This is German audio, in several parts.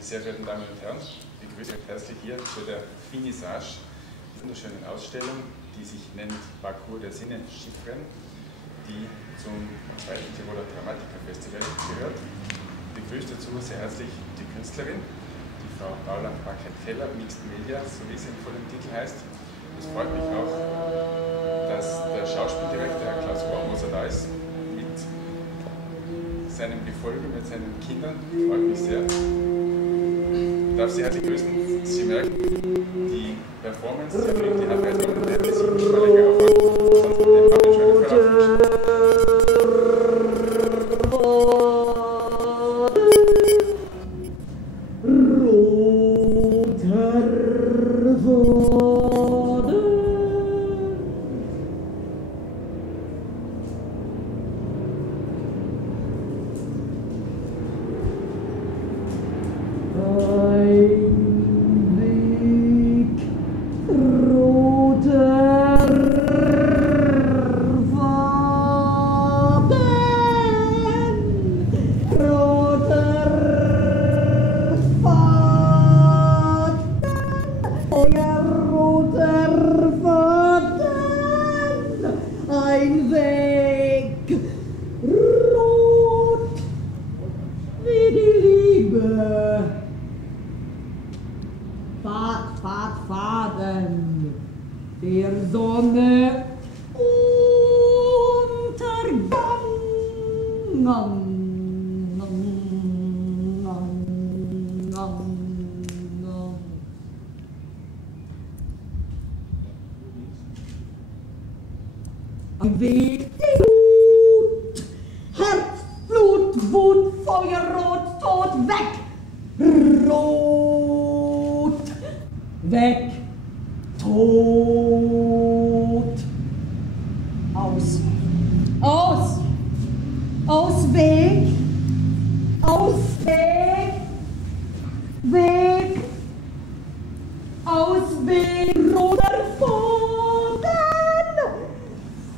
sehr verehrten Damen und Herren, ich begrüße euch herzlich hier zu der Finissage dieser wunderschönen Ausstellung, die sich nennt Parcours der Sinne Chiffren, die zum 2. Tiroler Dramatiker-Festival gehört. Ich begrüße dazu sehr herzlich die Künstlerin, die Frau Paula Backert-Feller, Mixed Media, so wie sie im vollen Titel heißt. Es freut mich auch, dass der Schauspieldirektor, Herr Klaus Rohrmoser, da ist, mit seinem Gefolge, mit seinen Kindern. Freut mich sehr. Ich darf Sie herzlich grüßen. Sie merken, die Performance, die hat bei Ihnen ein bisschen nicht mal länger aufhört. Sonst mit dem habe ich schon einen Verlauf. Ein Weg, rot wie die Liebe, Faden der Sonne Untergang. Ein Weg, Blut, Herzblut, Wut, Feuerrot, Tod, weg, Rot, weg, Tod, aus, Weg, Weg, Ausweg, roter Faden.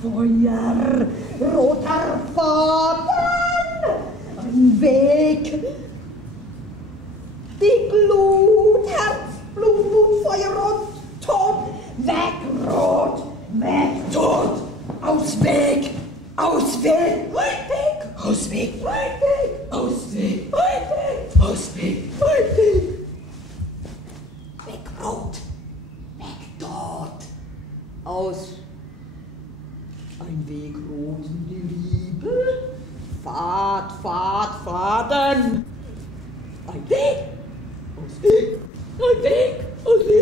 Feuer, roter Faden, ein Weg, die Glut, Herzblut, Wut, Feuerrot, Tod, weg, Rot, weg, Tod, Ausweg, Ausweg, Weg, Ausweg, Weg, Ausweg, Weg, Ausweg, Weg, weg, Rot, weg, Tod, aus. Ein Weg, Rosen, die Liebe, Faden. Ein Weg, Ausweg, ein Weg, Ausweg.